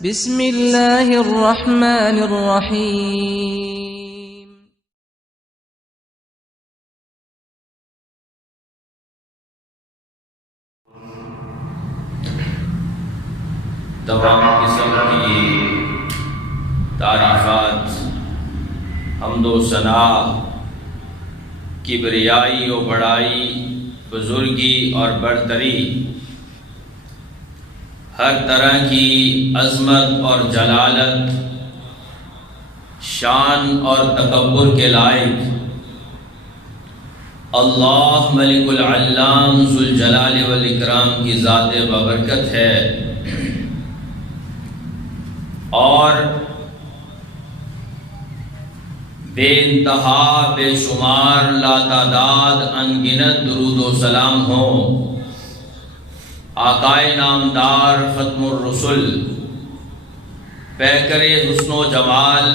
بسم اللہ الرحمن الرحیم۔ تمام قسم کی تعریفات، حمد و ثنا، کبریائی و بڑائی، بزرگی اور برتری، ہر طرح کی عظمت اور جلالت، شان اور تکبر کے لائق اللہ ملک العلام ذوالجلال والاکرام کی ذات بابرکت ہے، اور بے انتہا بے شمار لاتعداد انگنت درود و سلام ہو آقائے نامدار ختم الرسل، پیکر حسن و جمال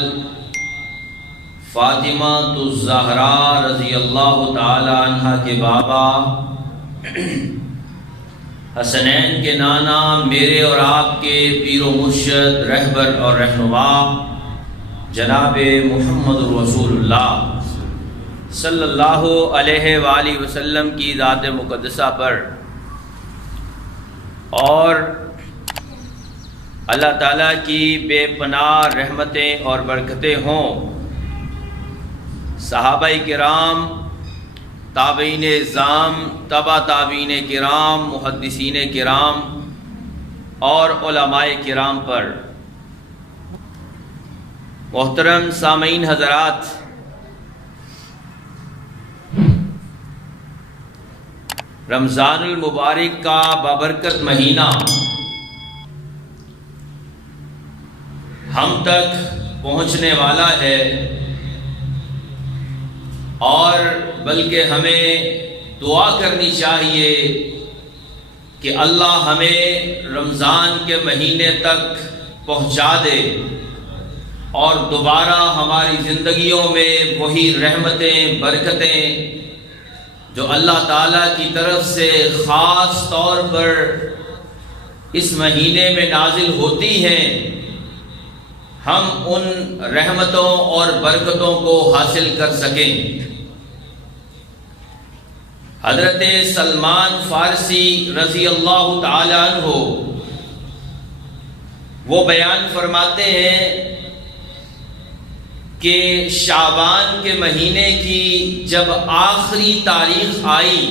فاطمہ الزہراء رضی اللہ تعالی عنہ کے بابا، حسنین کے نانا، میرے اور آپ کے پیر و مرشد، رہبر اور رہنما جناب محمد رسول اللہ صلی اللہ علیہ وآلہ وسلم کی ذات مقدسہ پر اور اللہ تعالیٰ کی بے پناہ رحمتیں اور برکتیں ہوں صحابہ کرام، تابعین اعظام، تبع تابعین کرام، محدثین کرام اور علماء کرام پر۔ محترم سامعین حضرات، رمضان المبارک کا بابرکت مہینہ ہم تک پہنچنے والا ہے، اور بلکہ ہمیں دعا کرنی چاہیے کہ اللہ ہمیں رمضان کے مہینے تک پہنچا دے اور دوبارہ ہماری زندگیوں میں وہی رحمتیں، برکتیں جو اللہ تعالیٰ کی طرف سے خاص طور پر اس مہینے میں نازل ہوتی ہیں، ہم ان رحمتوں اور برکتوں کو حاصل کر سکیں۔ حضرت سلمان فارسی رضی اللہ تعالی عنہ وہ بیان فرماتے ہیں کہ شعبان کے مہینے کی جب آخری تاریخ آئی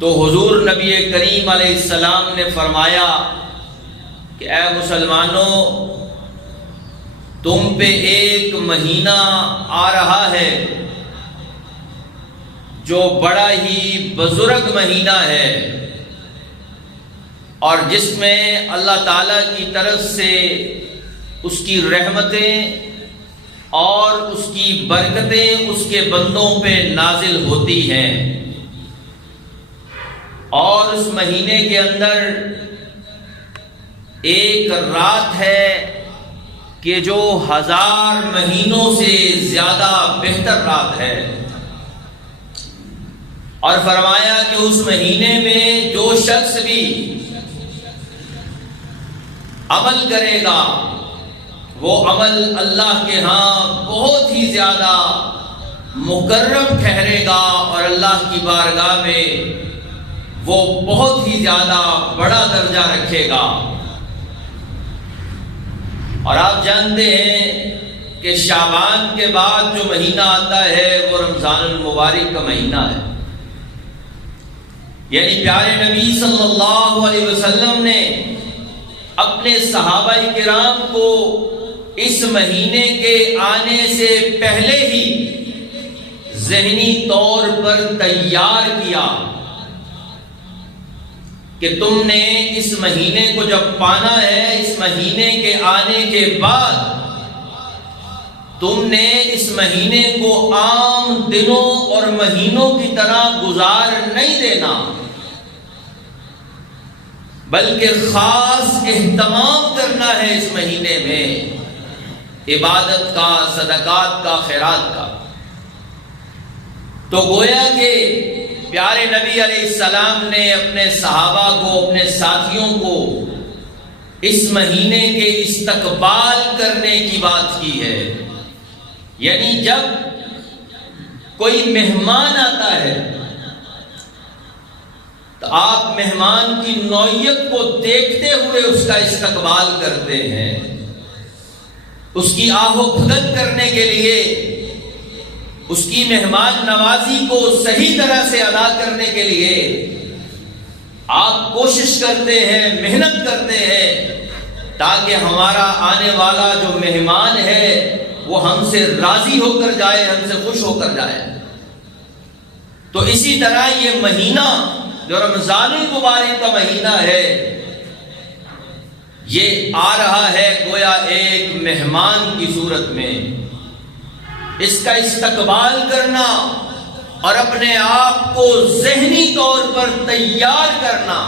تو حضور نبی کریم علیہ السلام نے فرمایا کہ اے مسلمانوں، تم پہ ایک مہینہ آ رہا ہے جو بڑا ہی بزرگ مہینہ ہے، اور جس میں اللہ تعالیٰ کی طرف سے اس کی رحمتیں اور اس کی برکتیں اس کے بندوں پہ نازل ہوتی ہیں، اور اس مہینے کے اندر ایک رات ہے کہ جو 1000 مہینوں سے زیادہ بہتر رات ہے، اور فرمایا کہ اس مہینے میں جو شخص بھی عمل کرے گا وہ عمل اللہ کے ہاں بہت ہی زیادہ مقرب ٹھہرے گا، اور اللہ کی بارگاہ میں وہ بہت ہی زیادہ بڑا درجہ رکھے گا۔ اور آپ جانتے ہیں کہ شعبان کے بعد جو مہینہ آتا ہے وہ رمضان المبارک کا مہینہ ہے، یعنی پیارے نبی صلی اللہ علیہ وسلم نے اپنے صحابہ کرام کو اس مہینے کے آنے سے پہلے ہی ذہنی طور پر تیار کیا کہ تم نے اس مہینے کو جب پانا ہے، اس مہینے کے آنے کے بعد تم نے اس مہینے کو عام دنوں اور مہینوں کی طرح گزار نہیں دینا، بلکہ خاص اہتمام کرنا ہے اس مہینے میں عبادت کا، صدقات کا، خیرات کا۔ تو گویا کہ پیارے نبی علیہ السلام نے اپنے صحابہ کو، اپنے ساتھیوں کو اس مہینے کے استقبال کرنے کی بات کی ہے. یعنی جب کوئی مہمان آتا ہے تو آپ مہمان کی نوعیت کو دیکھتے ہوئے اس کا استقبال کرتے ہیں. اس کی آہ و بھگت کرنے کے لیے، اس کی مہمان نوازی کو صحیح طرح سے ادا کرنے کے لیے آپ کوشش کرتے ہیں، محنت کرتے ہیں تاکہ ہمارا آنے والا جو مہمان ہے وہ ہم سے راضی ہو کر جائے، ہم سے خوش ہو کر جائے. تو اسی طرح یہ مہینہ جو رمضان المبارک کا مہینہ ہے، یہ آ رہا ہے گویا ایک مہمان کی صورت میں. اس کا استقبال کرنا اور اپنے آپ کو ذہنی طور پر تیار کرنا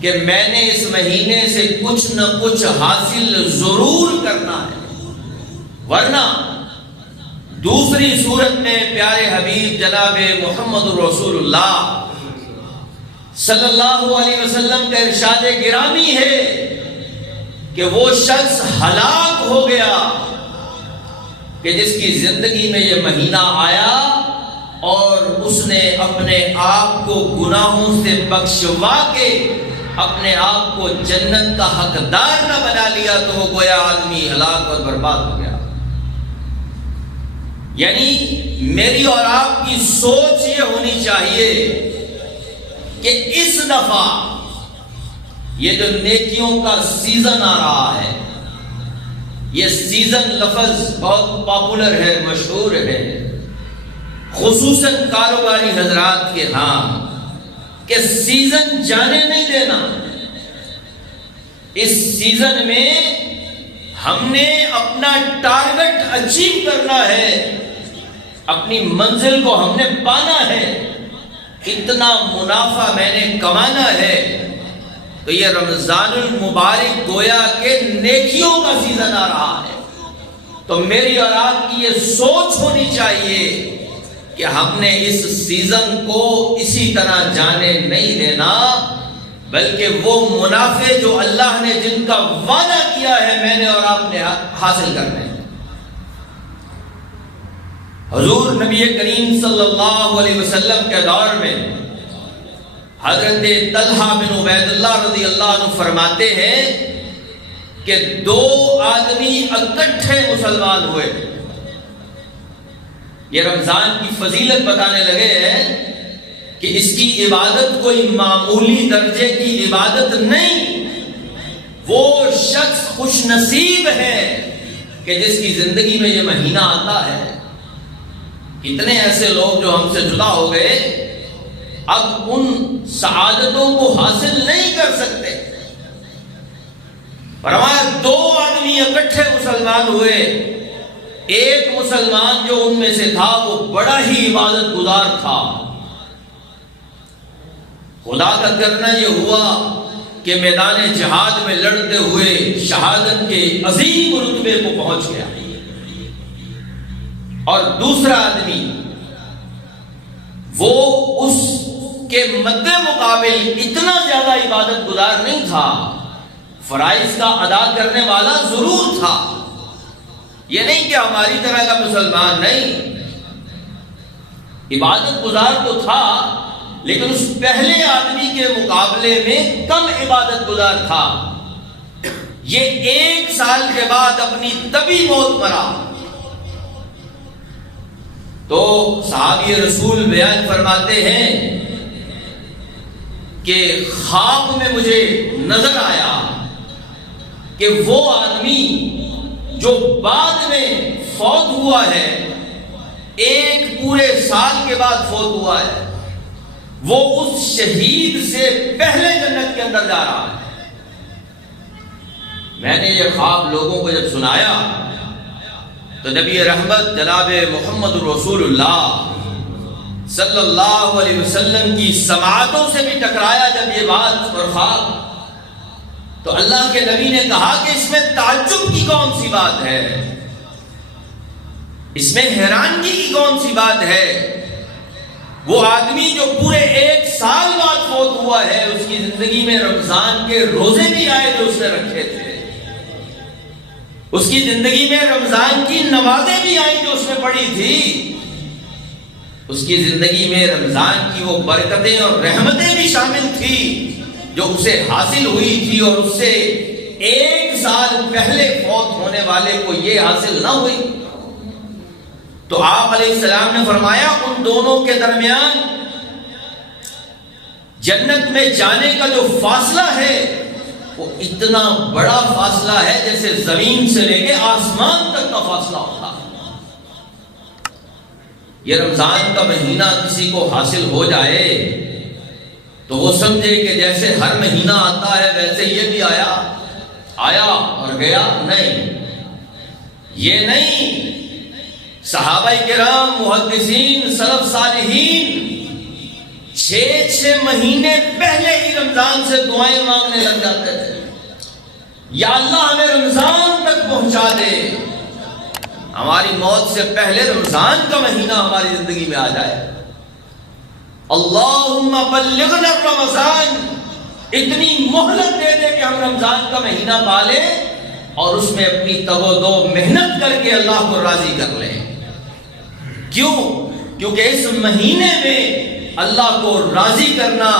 کہ میں نے اس مہینے سے کچھ نہ کچھ حاصل ضرور کرنا ہے، ورنہ دوسری صورت میں پیارے حبیب جناب محمد رسول اللہ صلی اللہ علیہ وسلم کا ارشاد گرامی ہے کہ وہ شخص ہلاک ہو گیا کہ جس کی زندگی میں یہ مہینہ آیا اور اس نے اپنے آپ کو گناہوں سے بخشوا کے اپنے آپ کو جنت کا حقدار نہ بنا لیا تو وہ گویا آدمی ہلاک اور برباد ہو گیا. یعنی میری اور آپ کی سوچ یہ ہونی چاہیے کہ اس دفعہ یہ جو نیکیوں کا سیزن آ رہا ہے، یہ سیزن لفظ بہت پاپولر ہے، مشہور ہے، خصوصاً کاروباری حضرات کے ہاں، کہ سیزن جانے نہیں دینا. اس سیزن میں ہم نے اپنا ٹارگٹ اچیو کرنا ہے، اپنی منزل کو ہم نے پانا ہے، اتنا منافع میں نے کمانا ہے. تو یہ رمضان المبارک گویا کہ نیکیوں کا سیزن آ رہا ہے. تو میری اور آپ کی یہ سوچ ہونی چاہیے کہ ہم نے اس سیزن کو اسی طرح جانے نہیں دینا، بلکہ وہ منافع جو اللہ نے جن کا وعدہ کیا ہے میں نے اور آپ نے حاصل کرنے ہیں. حضور نبی کریم صلی اللہ علیہ وسلم کے دور میں حضرت طلحہ بن عبید اللہ رضی اللہ عنہ فرماتے ہیں کہ دو آدمی اکٹھے مسلمان ہوئے. یہ رمضان کی فضیلت بتانے لگے ہیں کہ اس کی عبادت کوئی معمولی درجے کی عبادت نہیں. وہ شخص خوش نصیب ہے کہ جس کی زندگی میں یہ مہینہ آتا ہے. کتنے ایسے لوگ جو ہم سے جدا ہو گئے اب ان سعادتوں کو حاصل نہیں کر سکتے. فرمایا دو آدمی اکٹھے مسلمان ہوئے، ایک مسلمان جو ان میں سے تھا وہ بڑا ہی عبادت گزار تھا. خدا کا کرنا یہ ہوا کہ میدان جہاد میں لڑتے ہوئے شہادت کے عظیم رتبے کو پہنچ گیا. اور دوسرا آدمی وہ اس کے مد مقابل اتنا زیادہ عبادت گزار نہیں تھا، فرائض کا ادا کرنے والا ضرور تھا. یہ نہیں کہ ہماری طرح کا مسلمان نہیں، عبادت گزار تو تھا لیکن اس پہلے آدمی کے مقابلے میں کم عبادت گزار تھا. یہ 1 سال کے بعد اپنی طبی موت مرا. تو صحابی رسول بیان فرماتے ہیں کہ خواب میں مجھے نظر آیا کہ وہ آدمی جو بعد میں فوت ہوا ہے، 1 پورے سال کے بعد فوت ہوا ہے، وہ اس شہید سے پہلے جنت کے اندر جا رہا ہے. میں نے یہ خواب لوگوں کو جب سنایا تو نبی رحمت جناب محمد رسول اللہ صلی اللہ علیہ وسلم کی سماعتوں سے بھی ٹکرایا جب یہ بات اور خواب، تو اللہ کے نبی نے کہا کہ اس میں تعجب کی کون سی بات ہے، اس میں حیرانگی کی کون سی بات ہے. وہ آدمی جو پورے 1 سال بعد فوت ہوا ہے، اس کی زندگی میں رمضان کے روزے بھی آئے جو اس نے رکھے تھے، اس کی زندگی میں رمضان کی نمازیں بھی آئیں جو اس نے پڑھی تھی، اس کی زندگی میں رمضان کی وہ برکتیں اور رحمتیں بھی شامل تھی جو اسے حاصل ہوئی تھی، اور اس سے 1 سال پہلے فوت ہونے والے کو یہ حاصل نہ ہوئی۔ تو آپ علیہ السلام نے فرمایا ان دونوں کے درمیان جنت میں جانے کا جو فاصلہ ہے وہ اتنا بڑا فاصلہ ہے جیسے زمین سے لے کے آسمان تک کا فاصلہ ہوتا ہے۔ یہ رمضان کا مہینہ کسی کو حاصل ہو جائے تو وہ سمجھے کہ جیسے ہر مہینہ آتا ہے ویسے یہ بھی آیا اور گیا۔ نہیں، یہ نہیں۔ صحابہ کرام، محدثین، سلف صالحین 6 مہینے پہلے ہی رمضان سے دعائیں مانگنے لگ جاتے تھے، یا اللہ ہمیں رمضان تک پہنچا دے، ہماری موت سے پہلے رمضان کا مہینہ ہماری زندگی میں آ جائے۔ اللہم بلغنا رمضان، اتنی مہلت دے دے کہ ہم رمضان کا مہینہ پالیں اور اس میں اپنی تگ و دو محنت کر کے اللہ کو راضی کر لیں۔ کیوں؟ کیونکہ اس مہینے میں اللہ کو راضی کرنا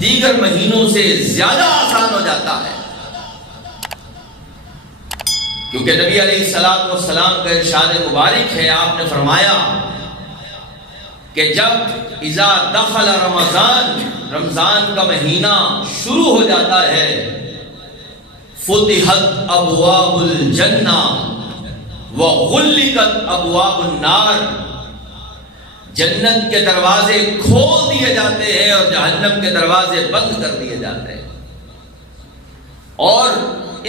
دیگر مہینوں سے زیادہ آسان ہو جاتا ہے، کیونکہ نبی علیہ السلام کا ارشاد مبارک ہے، آپ نے فرمایا کہ جب اذا دخل رمضان کا مہینہ شروع ہو جاتا ہے، فتحت ابواب الجنہ وغلقت ابواب النار، جنت کے دروازے کھول دیے جاتے ہیں اور جہنم کے دروازے بند کر دیے جاتے ہیں، اور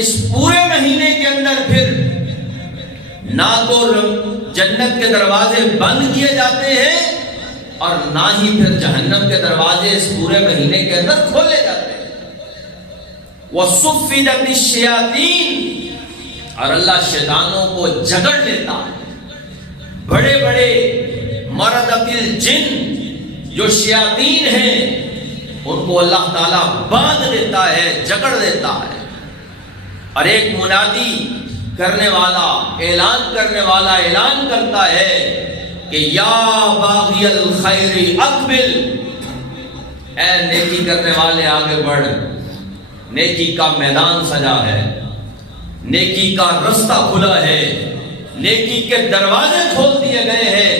اس پورے مہینے کے اندر پھر نہ تو جنت کے دروازے بند کیے جاتے ہیں اور نہ ہی پھر جہنم کے دروازے اس پورے مہینے کے اندر کھولے جاتے ہیں۔ وَصُفِّدَتِ الشَّيَاطِينَ، اور اللہ شیطانوں کو جگڑ لیتا ہے۔ بڑے بڑے مردۃ الجن جو شیاطین ہیں ان کو اللہ تعالیٰ باندھ دیتا ہے، جگڑ دیتا ہے، اور ایک منادی کرنے والا، اعلان کرنے والا اعلان کرتا ہے کہ یا باغی الخیر اقبل، اے نیکی کرنے والے آگے بڑھ، نیکی کا میدان سجا ہے، نیکی کا رستہ کھلا ہے، نیکی کے دروازے کھول دیے گئے ہیں،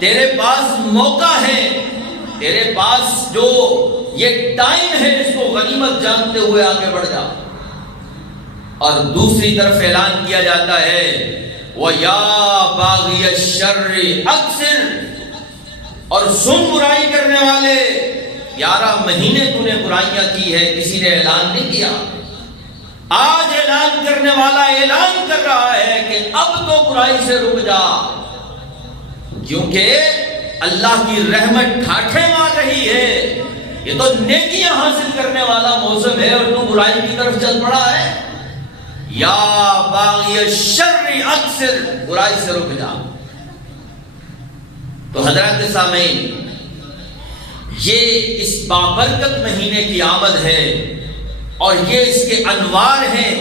تیرے پاس موقع ہے، تیرے پاس جو یہ ٹائم ہے اس کو غنیمت جانتے ہوئے آگے بڑھ جا۔ اور دوسری طرف اعلان کیا جاتا ہے وَيَا بَاغِيَ الشَّرِّ أَقْصِرْ، اور سن برائی کرنے والے، 11 مہینے تو نے برائیاں کی ہے، کسی نے اعلان نہیں کیا، آج اعلان کرنے والا اعلان کر رہا ہے کہ اب تو برائی سے رک جا، کیونکہ اللہ کی رحمت ٹھاٹھے مار رہی ہے، یہ تو نیکیاں حاصل کرنے والا موسم ہے اور تو برائی کی طرف چل پڑا ہے۔ یا باغی الشر اقصر، برائی سے رک جا۔ تو حضرات سامعین، یہ اس بابرکت مہینے کی آمد ہے اور یہ اس کے انوار ہیں،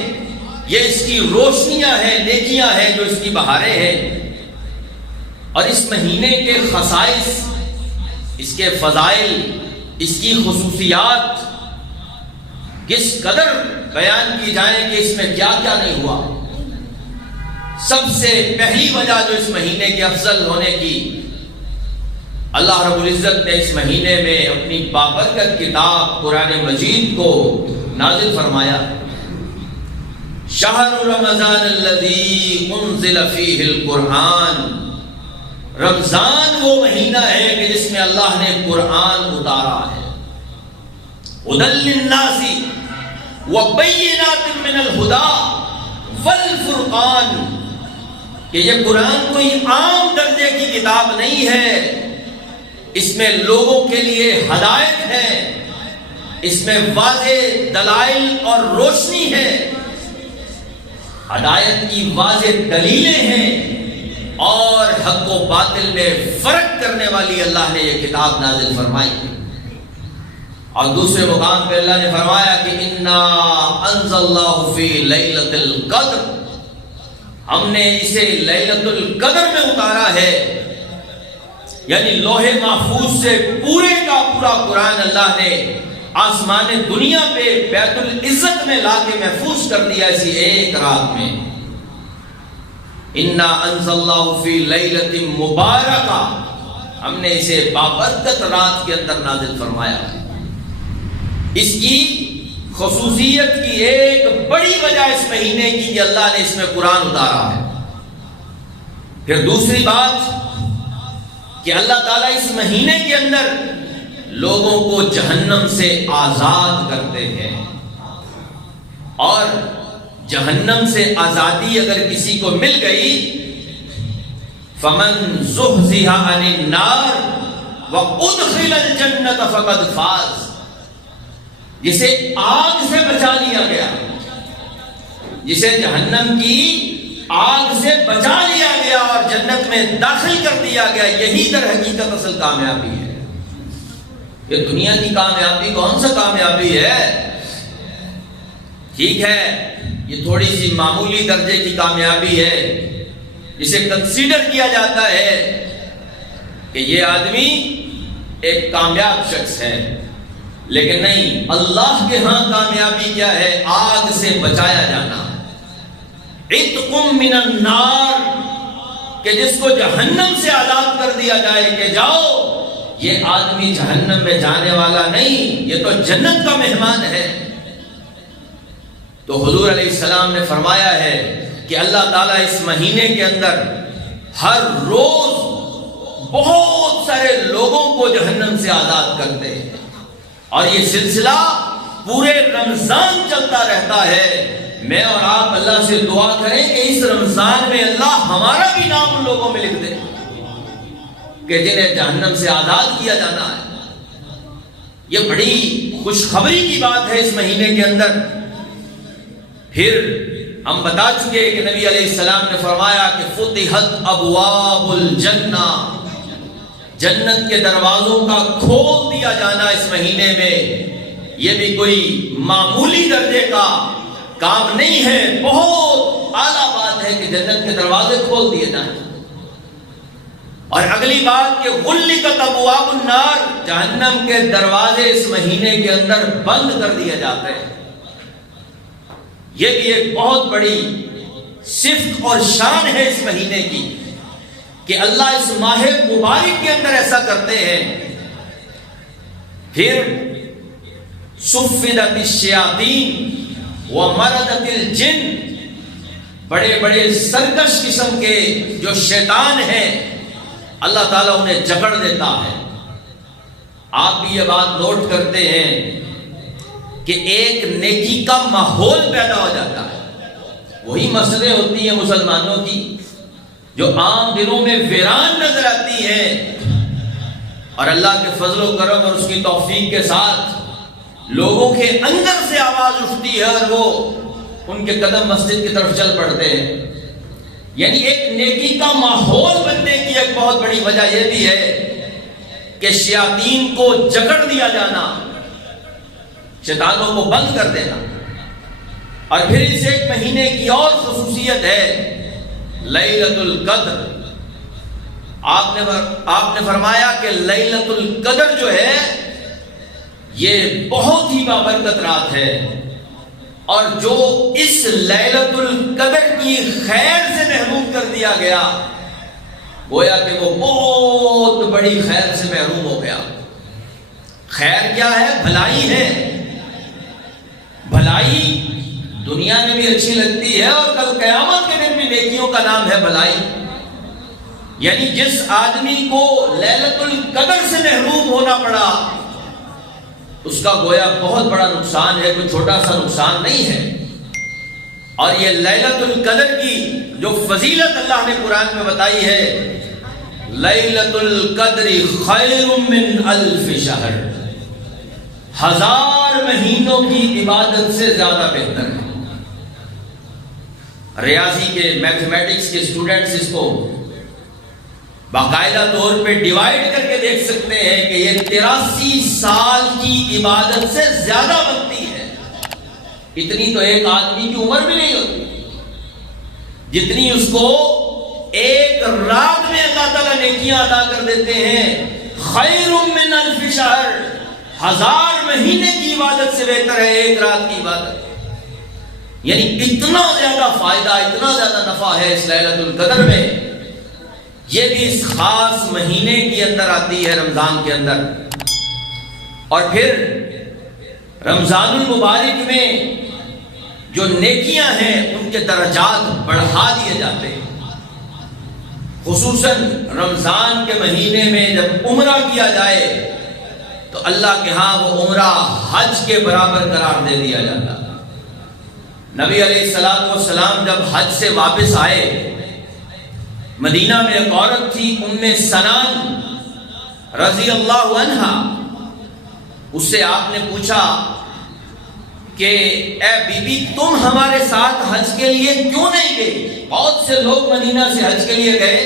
یہ اس کی روشنیاں ہیں، نیکیاں ہیں جو اس کی بہاریں ہیں، اور اس مہینے کے خصائص، اس کے فضائل، اس کی خصوصیات کس قدر بیان کی جائیں کہ اس میں کیا کیا نہیں ہوا۔ سب سے پہلی وجہ جو اس مہینے کے افضل ہونے کی، اللہ رب العزت نے اس مہینے میں اپنی بابرکت کتاب قرآن مجید کو نازل فرمایا۔ شہر رمضان الذی انزل فیہ القرآن، رمضان وہ مہینہ ہے کہ جس میں اللہ نے قرآن اتارا ہے۔ ہدی للناس وبینات من الہدی والفرقان، کہ یہ قرآن کوئی عام درجے کی کتاب نہیں ہے، اس میں لوگوں کے لیے ہدایت ہے، اس میں واضح دلائل اور روشنی ہے، ہدایت کی واضح دلیلیں ہیں، اور حق و باطل میں فرق کرنے والی اللہ نے یہ کتاب نازل فرمائی ہے۔ اور دوسرے مقام پہ اللہ نے فرمایا کہ انا انزلناہ فی لیلۃ القدر، ہم نے اسے لیلۃ القدر میں اتارا ہے، یعنی لوح محفوظ سے پورے کا پورا قرآن اللہ نے آسمان دنیا پہ بیت العزت میں لا کے محفوظ کر دیا اسی ایک رات میں۔ انا انزلناہ فی لیلۃ مبارکہ، ہم نے اسے بابرکت رات کے اندر نازل فرمایا ہے۔ اس کی خصوصیت کی ایک بڑی وجہ اس مہینے کی کہ اللہ نے اس میں قرآن اتارا ہے۔ پھر دوسری بات کہ اللہ تعالیٰ اس مہینے کے اندر لوگوں کو جہنم سے آزاد کرتے ہیں، اور جہنم سے آزادی اگر کسی کو مل گئی، فمن زحزح عن النار وادخل الجنۃ فقد فاز، جسے آگ سے بچا لیا گیا، جسے جہنم کی آگ سے بچا لیا گیا اور جنت میں داخل کر دیا گیا، یہی در حقیقت اصل کامیابی ہے۔ یہ دنیا کی کامیابی کون سا کامیابی ہے؟ ٹھیک ہے، یہ تھوڑی سی معمولی درجے کی کامیابی ہے، جسے کنسیڈر کیا جاتا ہے کہ یہ آدمی ایک کامیاب شخص ہے، لیکن نہیں، اللہ کے ہاں کامیابی کیا ہے؟ آگ سے بچایا جانا، عتق من النار، کہ جس کو جہنم سے آزاد کر دیا جائے کہ جاؤ، یہ آدمی جہنم میں جانے والا نہیں، یہ تو جنت کا مہمان ہے۔ تو حضور علیہ السلام نے فرمایا ہے کہ اللہ تعالیٰ اس مہینے کے اندر ہر روز بہت سارے لوگوں کو جہنم سے آزاد کرتے ہیں، اور یہ سلسلہ پورے رمضان چلتا رہتا ہے۔ میں اور آپ اللہ سے دعا کریں کہ اس رمضان میں اللہ ہمارا بھی نام ان لوگوں میں لکھ دے کہ جنہیں جہنم سے آزاد کیا جانا ہے۔ یہ بڑی خوشخبری کی بات ہے اس مہینے کے اندر۔ پھر ہم بتا چکے کہ نبی علیہ السلام نے فرمایا کہ فتحت ابواب الجنہ، جنت کے دروازوں کا کھول دیا جانا اس مہینے میں، یہ بھی کوئی معمولی درجے کا کام نہیں ہے، بہت اعلیٰ بات ہے کہ جنت کے دروازے کھول دیے جائیں۔ اور اگلی بات کہ غلقت ابواب النار، جہنم کے دروازے اس مہینے کے اندر بند کر دیے جاتے ہیں۔ یہ بھی ایک بہت بڑی صفت اور شان ہے اس مہینے کی کہ اللہ اس ماہ مبارک کے اندر ایسا کرتے ہیں۔ پھر صفدت الشیاطین ومردت الجن، بڑے بڑے سرکش قسم کے جو شیطان ہیں اللہ تعالیٰ انہیں جکڑ دیتا ہے۔ آپ بھی یہ بات نوٹ کرتے ہیں کہ ایک نیکی کا ماحول پیدا ہو جاتا ہے۔ وہی مسجدیں ہوتی ہیں مسلمانوں کی جو عام دنوں میں ویران نظر آتی ہیں، اور اللہ کے فضل و کرم اور اس کی توفیق کے ساتھ لوگوں کے اندر سے آواز اٹھتی ہے اور وہ ان کے قدم مسجد کی طرف چل پڑتے ہیں۔ یعنی ایک نیکی کا ماحول بننے کی ایک بہت بڑی وجہ یہ بھی ہے کہ شیاطین کو جکڑ دیا جانا، شیطانوں کو بند کر دینا۔ اور پھر اس ایک مہینے کی اور خصوصیت ہے لیلۃ القدر۔ آپ نے فرمایا کہ لیلۃ القدر جو ہے یہ بہت ہی بابرکت رات ہے، اور جو اس لیلۃ القدر کی خیر سے محروم کر دیا گیا، گویا کہ وہ بہت بڑی خیر سے محروم ہو گیا۔ خیر کیا ہے؟ بھلائی ہے۔ بھلائی دنیا میں بھی اچھی لگتی ہے، اور کل قیامت کے دن بھی نیکیوں کا نام ہے بھلائی۔ یعنی جس آدمی کو لیلۃ القدر سے محروم ہونا پڑا، اس کا گویا بہت بڑا نقصان ہے، کوئی چھوٹا سا نقصان نہیں ہے۔ اور یہ لیلۃ القدر کی جو فضیلت اللہ نے قرآن میں بتائی ہے، لیلۃ القدر خیر من الف شہر، 1000 مہینوں کی عبادت سے زیادہ بہتر ہے۔ ریاضی کے میتھمیٹکس کے اسٹوڈنٹس اس کو باقاعدہ طور پہ ڈیوائیڈ کر کے دیکھ سکتے ہیں کہ یہ 83 سال کی عبادت سے زیادہ بنتی ہے. اتنی تو ایک آدمی کی عمر بھی نہیں ہوتی جتنی اس کو ایک رات میں اللہ تعالیٰ نیکیاں ادا کر دیتے ہیں. خیر من الف شہر، 1000 مہینے کی عبادت سے بہتر ہے ایک رات کی عبادت. یعنی اتنا زیادہ فائدہ، اتنا زیادہ نفع ہے اس لیلۃ القدر میں. یہ بھی اس خاص مہینے کے اندر آتی ہے، رمضان کے اندر. اور پھر رمضان المبارک میں جو نیکیاں ہیں ان کے درجات بڑھا دیے جاتے ہیں. خصوصاً رمضان کے مہینے میں جب عمرہ کیا جائے تو اللہ کے ہاں وہ عمرہ حج کے برابر قرار دے دیا جاتا. نبی علیہ السلام جب حج سے واپس آئے، مدینہ میں ایک عورت تھی ام سنان رضی اللہ عنہا. اس سے آپ نے پوچھا کہ اے بی بی تم ہمارے ساتھ حج کے لیے کیوں نہیں گئے؟ بہت سے لوگ مدینہ سے حج کے لیے گئے،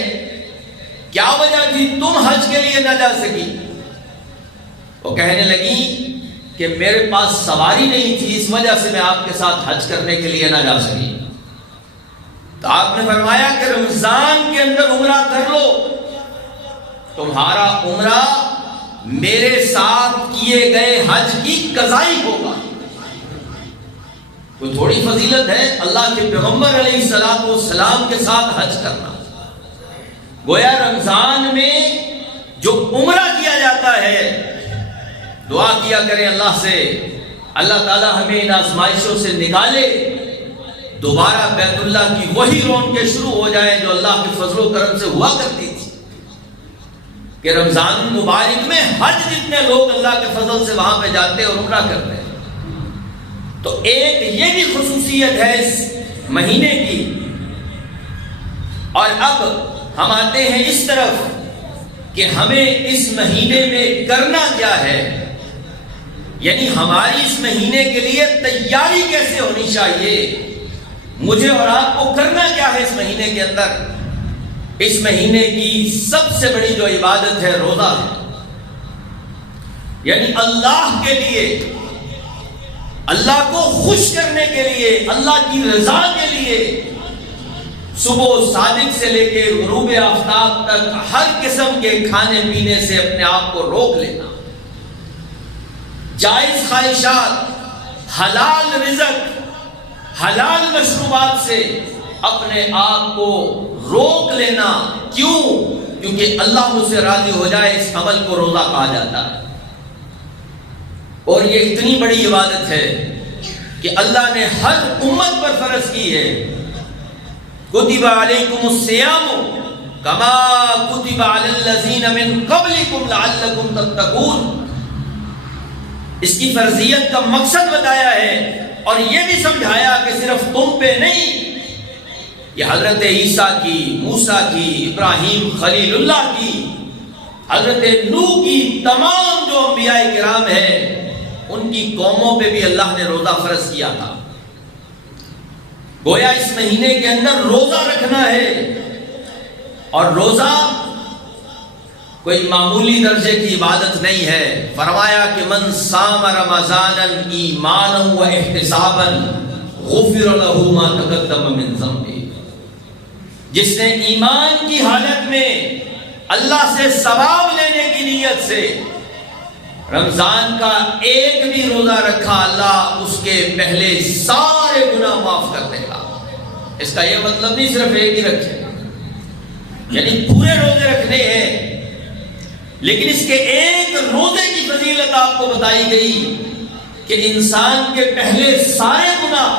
کیا وجہ تھی تم حج کے لیے نہ جا سکی؟ وہ کہنے لگی کہ میرے پاس سواری نہیں تھی، اس وجہ سے میں آپ کے ساتھ حج کرنے کے لیے نہ جا سکی. تو آپ نے فرمایا کہ رمضان کے اندر عمرہ کر لو، تمہارا عمرہ میرے ساتھ کیے گئے حج کی قضائی ہوگا. کوئی تھوڑی فضیلت ہے اللہ کے پیغمبر علیہ السلام کے ساتھ حج کرنا. گویا رمضان میں جو عمرہ کیا جاتا ہے، دعا کیا کریں اللہ سے، اللہ تعالی ہمیں ان آزمائشوں سے نکالے، دوبارہ بیت اللہ کی وہی رونقیں شروع ہو جائیں جو اللہ کے فضل و کرم سے ہوا کرتی تھی. کہ رمضان مبارک میں حج جتنے لوگ اللہ کے فضل سے وہاں پہ جاتے اور عمرہ کرتے ہیں. تو ایک یہ بھی خصوصیت ہے اس مہینے کی. اور اب ہم آتے ہیں اس طرف کہ ہمیں اس مہینے میں کرنا کیا ہے، یعنی ہماری اس مہینے کے لیے تیاری کیسے ہونی چاہیے. مجھے اور آپ کو کرنا کیا ہے اس مہینے کے اندر؟ اس مہینے کی سب سے بڑی جو عبادت ہے روزہ ہے. یعنی اللہ کے لیے، اللہ کو خوش کرنے کے لیے، اللہ کی رضا کے لیے صبح صادق سے لے کے غروب آفتاب تک ہر قسم کے کھانے پینے سے اپنے آپ کو روک لینا. جائز خواہشات، حلال رزق، حلال مشروبات سے اپنے آپ کو روک لینا. کیوں؟ کیونکہ اللہ مجھ سے راضی ہو جائے، اس عمل کو روزہ کہا جاتا ہے. اور یہ اتنی بڑی عبادت ہے کہ اللہ نے ہر امت پر فرض کی ہے. کتب علیکم الصیام کما کتب علی الذین من قبلکم لعلکم تتقون. اس کی فرضیت کا مقصد بتایا ہے اور یہ بھی سمجھایا کہ صرف تم پہ نہیں، یہ حضرت عیسیٰ کی، موسیٰ کی، ابراہیم خلیل اللہ کی، حضرت نوح کی، تمام جو انبیاء کرام ہیں ان کی قوموں پہ بھی اللہ نے روزہ فرض کیا تھا. گویا اس مہینے کے اندر روزہ رکھنا ہے. اور روزہ کوئی معمولی درجے کی عبادت نہیں ہے. فرمایا کہ من صام رمضانا ایمانا و احتسابا غفر له ما تقدم من ذنبه. جس نے ایمان کی حالت میں اللہ سے ثواب لینے کی نیت سے رمضان کا ایک بھی روزہ رکھا، اللہ اس کے پہلے سارے گناہ معاف کر دے گا. اس کا یہ مطلب نہیں صرف ایک ہی رکھے، یعنی پورے روزے رکھنے ہیں، لیکن اس کے ایک روزے کی فضیلت آپ کو بتائی گئی کہ انسان کے پہلے سارے گناہ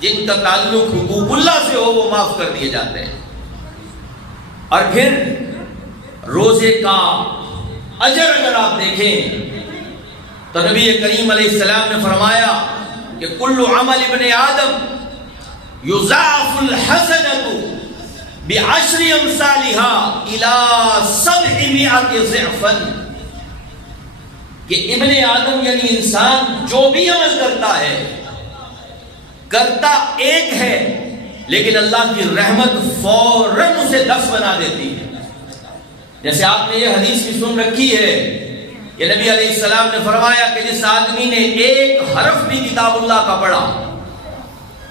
جن کا تعلق حقوق اللہ سے ہو وہ معاف کر دیے جاتے ہیں. اور پھر روزے کا اجر اگر آپ دیکھیں تو نبی کریم علیہ السلام نے فرمایا کہ کل عمل ابن آدم یضاعف الحسنۃ بعشر امثالها الى 700 ضعفا. کہ ابن آدم یعنی انسان جو بھی عمل کرتا ہے، کرتا ایک ہے لیکن اللہ کی رحمت فوراً اسے 10 بنا دیتی ہے. جیسے آپ نے یہ حدیث بھی سن رکھی ہے کہ نبی علیہ السلام نے فرمایا کہ جس آدمی نے ایک حرف بھی کتاب اللہ کا پڑھا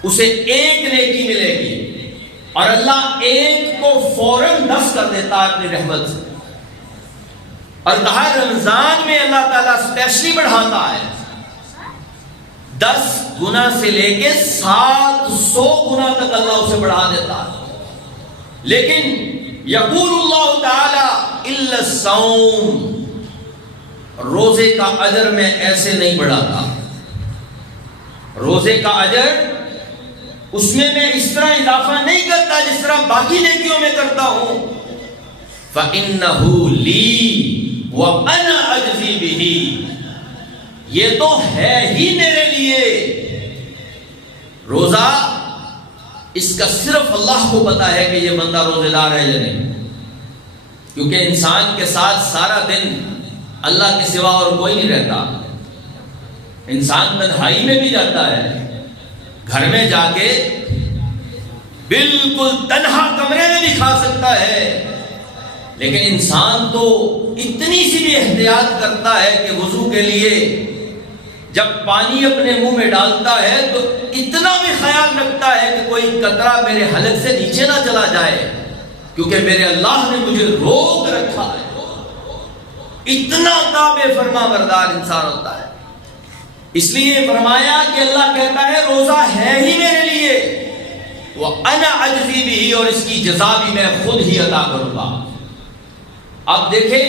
اسے ایک نیکی ملے گی، اور اللہ ایک کو فوراً 10 کر دیتا ہے اپنی رحمت سے۔ اور کہا رمضان میں اللہ تعالیٰ اسپیشلی بڑھاتا ہے، 10 گنا سے لے کے 700 گنا تک اللہ اسے بڑھا دیتا ہے۔ لیکن یقول اللہ تعالی الا الصوم، روزے کا اجر میں ایسے نہیں بڑھاتا، روزے کا اجر اس میں اس طرح اضافہ نہیں کرتا جس طرح باقی نیکیوں میں کرتا ہوں۔ فَإِنَّهُ لِي وَأَنَا أَجْزِي بِهِ، یہ تو ہے ہی میرے لیے۔ روزہ اس کا صرف اللہ کو پتا ہے کہ یہ بندہ روزے دار ہے یا نہیں، کیونکہ انسان کے ساتھ سارا دن اللہ کے سوا اور کوئی نہیں رہتا۔ انسان تنہائی میں بھی جاتا ہے، گھر میں جا کے بالکل تنہا کمرے میں بھی کھا سکتا ہے، لیکن انسان تو اتنی سی بھی احتیاط کرتا ہے کہ وضو کے لیے جب پانی اپنے منہ میں ڈالتا ہے تو اتنا بھی خیال رکھتا ہے کہ کوئی قطرہ میرے حلق سے نیچے نہ چلا جائے، کیونکہ میرے اللہ نے مجھے روک رکھا ہے۔ اتنا تابع فرما بردار انسان ہوتا ہے۔ اس لیے فرمایا کہ اللہ کہتا ہے روزہ ہے ہی میرے لیے، وَأَنَا أَجْزِي بِهِ، اور اس کی جزا بھی میں خود ہی عطا کروں گا۔ اب دیکھیں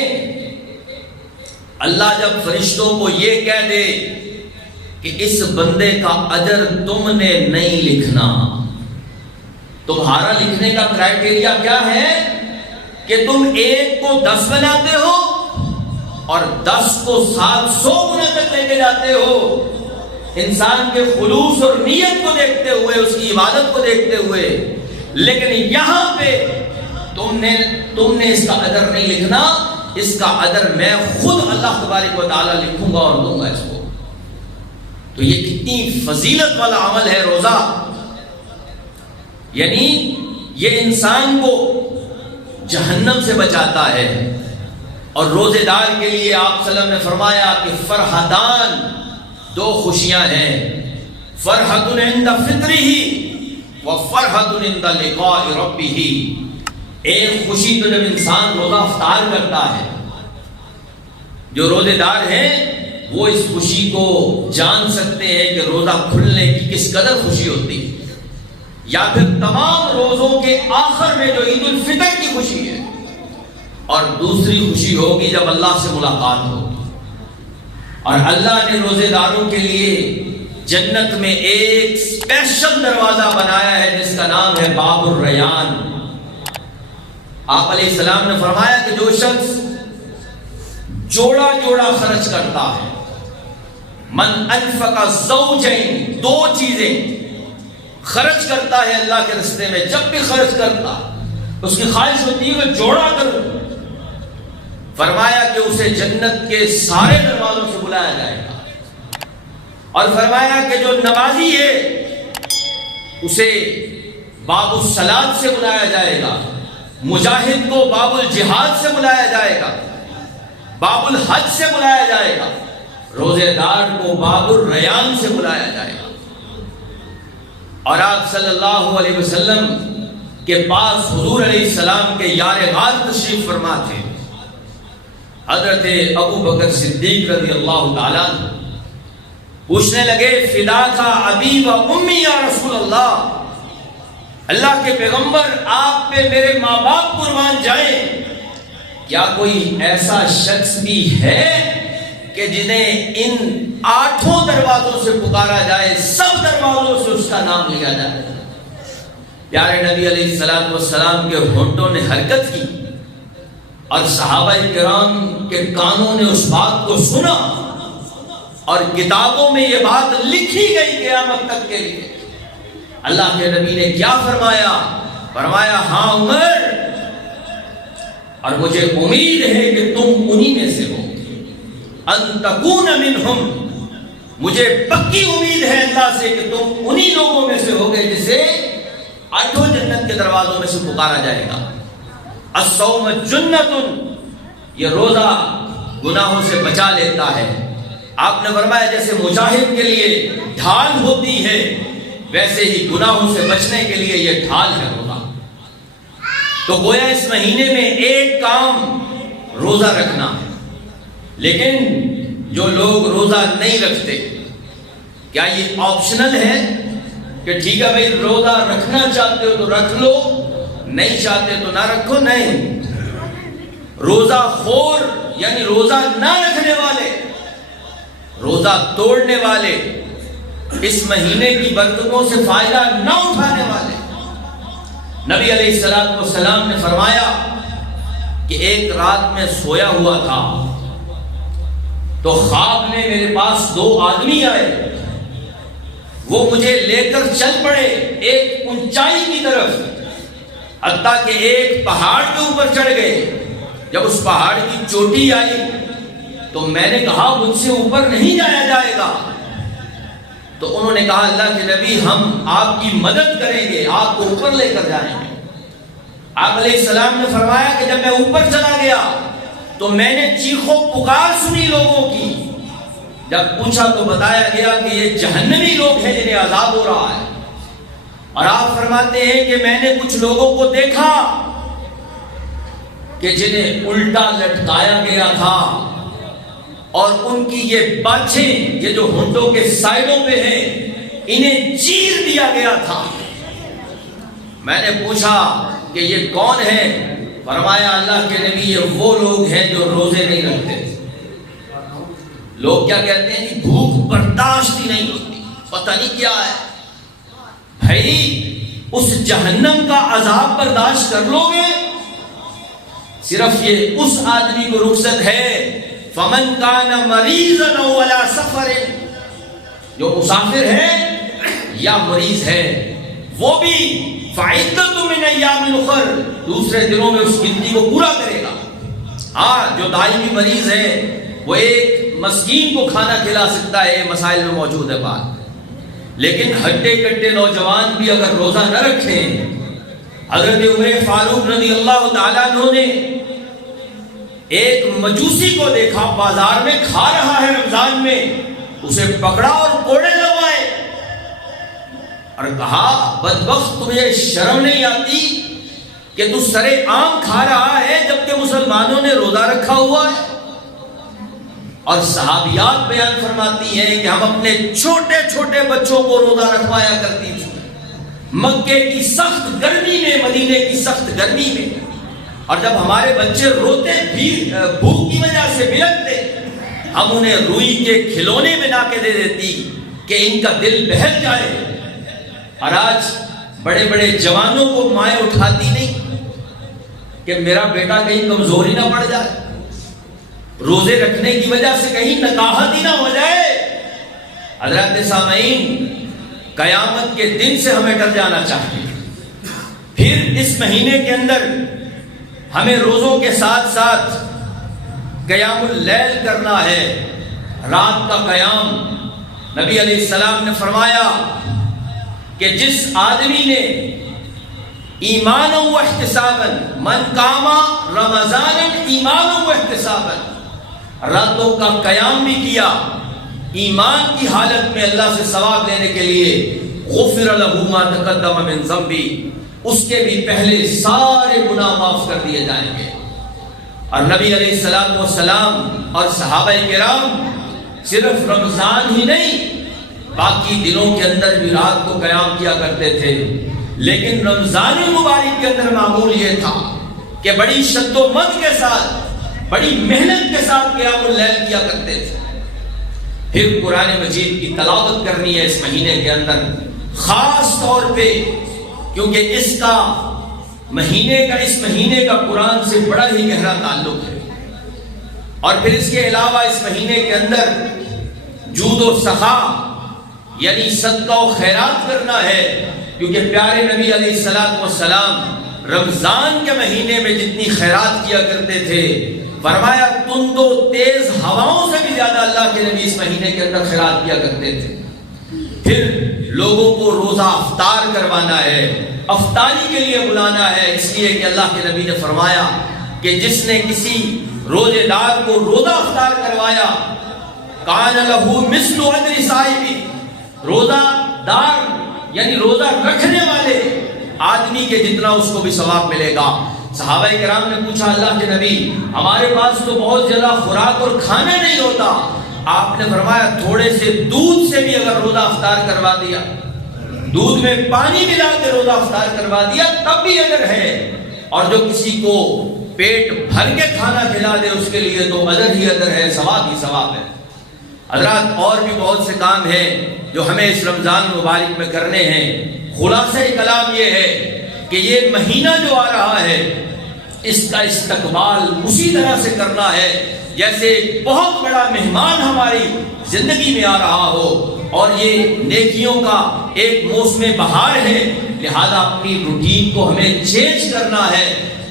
اللہ جب فرشتوں کو یہ کہہ دے کہ اس بندے کا اجر تم نے نہیں لکھنا، تمہارا لکھنے کا کرائٹیریا کیا ہے کہ تم 1 کو 10 بناتے ہو اور 10 کو 700 گنا تک لے کے جاتے ہو، انسان کے خلوص اور نیت کو دیکھتے ہوئے، اس کی عبادت کو دیکھتے ہوئے، لیکن یہاں پہ تم نے اس کا اجر نہیں لکھنا، اس کا اجر میں خود اللہ تبارک و تعالیٰ لکھوں گا اور دوں گا اس کو۔ تو یہ کتنی فضیلت والا عمل ہے روزہ، یعنی یہ انسان کو جہنم سے بچاتا ہے۔ اور روزے دار کے لیے آپ صلی اللہ علیہ وسلم نے فرمایا کہ فرحتان، 2 خوشیاں ہیں، فرحت عند فطرہ وفرحت عند لقاء ربہ۔ ایک خوشی تو جب انسان روزہ افطار کرتا ہے، جو روزے دار ہیں وہ اس خوشی کو جان سکتے ہیں کہ روزہ کھلنے کی کس قدر خوشی ہوتی ہے، یا پھر تمام روزوں کے آخر میں جو عید الفطر کی خوشی ہے، اور دوسری خوشی ہوگی جب اللہ سے ملاقات ہوگی۔ اور اللہ نے روزے داروں کے لیے جنت میں ایک اسپیشل دروازہ بنایا ہے جس کا نام ہے باب الریان۔ آپ علیہ السلام نے فرمایا کہ جو شخص جوڑا جوڑا خرچ کرتا ہے، من انفق زوجین، 2 چیزیں خرچ کرتا ہے اللہ کے راستے میں، جب بھی خرچ کرتا اس کی خواہش ہوتی ہے کہ جوڑا کروں، فرمایا کہ اسے جنت کے سارے دروازوں سے بلایا جائے گا۔ اور فرمایا کہ جو نمازی ہے اسے باب الصلاۃ سے بلایا جائے گا، مجاہد کو باب الجہاد سے بلایا جائے گا، باب الحج سے بلایا جائے گا، روزے دار کو باب الریان سے بلایا جائے گا۔ اور آپ صلی اللہ علیہ وسلم کے پاس حضور علیہ السلام کے یار غار تشریف فرما تھے، حضرت ابو بکر صدیق رضی اللہ تعالیٰ پوچھنے لگے فداک ابی و امی یا رسول اللہ، اللہ کے پیغمبر آپ پہ میرے ماں باپ قربان جائیں، کیا کوئی ایسا شخص بھی ہے کہ جنہیں ان 8 دروازوں سے پکارا جائے، سب دروازوں سے اس کا نام لیا جائے؟ پیارے نبی علیہ السلام کے ہونٹوں نے حرکت کی اور صحابہ کرام کے کانوں نے اس بات کو سنا، اور کتابوں میں یہ بات لکھی گئی قیامت تک کے لیے۔ اللہ کے نبی نے کیا فرمایا؟ فرمایا ہاں عمر، اور مجھے امید ہے کہ تم انہی میں سے ہو، ان تکون منہم، مجھے پکی امید ہے اللہ سے کہ تم انہی لوگوں میں سے ہوگے جسے 8 جنت کے دروازوں میں سے پکارا جائے گا۔ الصوم جنۃ یہ روزہ گناہوں سے بچا لیتا ہے. آپ نے فرمایا جیسے مجاہد کے لیے ڈھال ہوتی ہے ویسے ہی گناہوں سے بچنے کے لیے یہ ڈھال ہے روزہ. تو گویا اس مہینے میں ایک کام روزہ رکھنا ہے. لیکن جو لوگ روزہ نہیں رکھتے, کیا یہ آپشنل ہے کہ ٹھیک ہے بھائی روزہ رکھنا چاہتے ہو تو رکھ لو, نہیں چاہتے تو نہ رکھو؟ نہیں. روزہ خور یعنی روزہ نہ رکھنے والے, روزہ توڑنے والے, اس مہینے کی برکتوں سے فائدہ نہ اٹھانے والے. نبی علیہ السلام نے فرمایا کہ ایک رات میں سویا ہوا تھا تو خواب میں میرے پاس 2 آدمی آئے. وہ مجھے لے کر چل پڑے ایک اونچائی کی طرف, حتیٰ کہ ایک پہاڑ کے اوپر چڑھ گئے. جب اس پہاڑ کی چوٹی آئی تو میں نے کہا مجھ سے اوپر نہیں جایا جائے گا. تو انہوں نے کہا اللہ کے نبی ہم آپ کی مدد کریں گے, آپ کو اوپر لے کر جائیں گے. آپ علیہ السلام نے فرمایا کہ جب میں اوپر چلا گیا تو میں نے چیخو پکار سنی لوگوں کی. جب پوچھا تو بتایا گیا کہ یہ جہنمی لوگ ہیں جنہیں عذاب ہو رہا ہے. اور آپ فرماتے ہیں کہ میں نے کچھ لوگوں کو دیکھا کہ جنہیں الٹا لٹکایا گیا تھا اور ان کی یہ باچھیں, یہ جو ہونٹوں کے سائڈوں پہ ہیں, انہیں چیر دیا گیا تھا. میں نے پوچھا کہ یہ کون ہے؟ فرمایا اللہ کے نبی یہ وہ لوگ ہیں جو روزے نہیں رکھتے. لوگ کیا کہتے ہیں کہ بھوک برداشت ہی نہیں ہوتی, پتہ نہیں کیا ہے. بھائی اس جہنم کا عذاب برداشت کر لو گے؟ صرف یہ اس آدمی کو رخصت ہے فمن کان مریضا او علی سفر, جو مسافر ہے یا مریض ہے, وہ بھی فعدۃ من ایام اخر, دوسرے دنوں میں اس گنتی کو پورا کرے گا. ہاں جو دائمی مریض ہے وہ ایک مسکین کو کھانا کھلا سکتا ہے, مسائل میں موجود ہے بات. لیکن ہڈے کٹے نوجوان بھی اگر روزہ نہ رکھیں, حضرت عمر فاروق رضی اللہ تعالیٰ عنہ نے ایک مجوسی کو دیکھا بازار میں کھا رہا ہے رمضان میں, اسے پکڑا اور کوڑے لگوائے اور کہا بدبخت تمہیں شرم نہیں آتی کہ تو سرے عام کھا رہا ہے جبکہ مسلمانوں نے روزہ رکھا ہوا ہے. اور صحابیات بیان فرماتی ہیں کہ ہم اپنے چھوٹے چھوٹے بچوں کو روزہ رکھوایا کرتی تھی مکے کی سخت گرمی میں, مدینے کی سخت گرمی میں. اور جب ہمارے بچے روتے بھی بھوک کی وجہ سے بلکتے, ہم انہیں روئی کے کھلونے میں لا کے دے دیتی کہ ان کا دل بہل جائے. اور آج بڑے بڑے جوانوں کو مائیں اٹھاتی نہیں کہ میرا بیٹا کہیں کمزوری نہ پڑ جائے, روزے رکھنے کی وجہ سے کہیں نکاحت ہی نہ ہو جائے. حضرات سامعین, قیامت کے دن سے ہمیں ڈر جانا چاہیے. پھر اس مہینے کے اندر ہمیں روزوں کے ساتھ ساتھ قیام اللیل کرنا ہے, رات کا قیام. نبی علیہ السلام نے فرمایا کہ جس آدمی نے ایمانا و احتسابا, من قام رمضان ایمانا و احتسابا, راتوں کا قیام بھی کیا ایمان کی حالت میں اللہ سے ثواب لینے کے لیے, غفر له ما تقدم من ذنبی, اس کے بھی پہلے سارے گناہ معاف کر دیے جائیں گے. اور نبی علیہ السلام اور صحابہ کرام صرف رمضان ہی نہیں باقی دنوں کے اندر بھی رات کو قیام کیا کرتے تھے. لیکن رمضان المبارک کے اندر معمول یہ تھا کہ بڑی شد و مد کے ساتھ, بڑی محنت کے ساتھ قیام اللیل کیا کرتے تھے. پھر قرآن مجید کی تلاوت کرنی ہے اس مہینے کے اندر, خاص طور پہ کیونکہ اس مہینے کا قرآن سے بڑا ہی گہرا تعلق ہے. اور پھر اس کے علاوہ اس مہینے کے اندر جود و سخا یعنی صدقہ و خیرات کرنا ہے, کیونکہ پیارے نبی علیہ السلام رمضان کے مہینے میں جتنی خیرات کیا کرتے تھے, فرمایا تند و تیز ہواؤں سے بھی زیادہ اللہ کے نبی اس مہینے کے اندر خیرات کیا کرتے تھے. پھر لوگوں کو روزہ افطار کروانا ہے, افطاری کے لیے بلانا ہے, اس لیے کہ اللہ کے نبی نے فرمایا کہ جس نے کسی روزے دار کو روزہ افطار کروایا، کان لہو مثل اجر صائم، روزہ دار یعنی روزہ رکھنے والے آدمی کے جتنا اس کو بھی ثواب ملے گا۔ صحابہ کرام نے پوچھا اللہ کے نبی ہمارے پاس تو بہت زیادہ خوراک اور کھانا نہیں ہوتا، آپ نے فرمایا تھوڑے سے دودھ سے بھی اگر روزہ افطار کروا دیا، دودھ میں پانی ملا کے روزہ افطار کروا دیا تب بھی اجر ہے، اور جو کسی کو پیٹ بھر کے کھانا کھلا دے اس کے لیے تو اجر ہی اجر ہے، ثواب ہی ثواب ہے۔ حضرات اور بھی بہت سے کام ہیں جو ہمیں اس رمضان مبارک میں کرنے ہیں۔ خلاصہ کلام یہ ہے کہ یہ مہینہ جو آ رہا ہے اس کا استقبال اسی طرح سے کرنا ہے جیسے بہت بڑا مہمان ہماری زندگی میں آ رہا ہو، اور یہ نیکیوں کا ایک موسم بہار ہے، لہذا اپنی روٹین کو ہمیں چینج کرنا ہے۔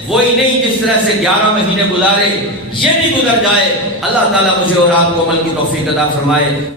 وہی نہیں جس طرح سے 11 مہینے گزارے یہ بھی گزر جائے۔ اللہ تعالیٰ مجھے اور آپ کو عمل کی توفیق عطا فرمائے۔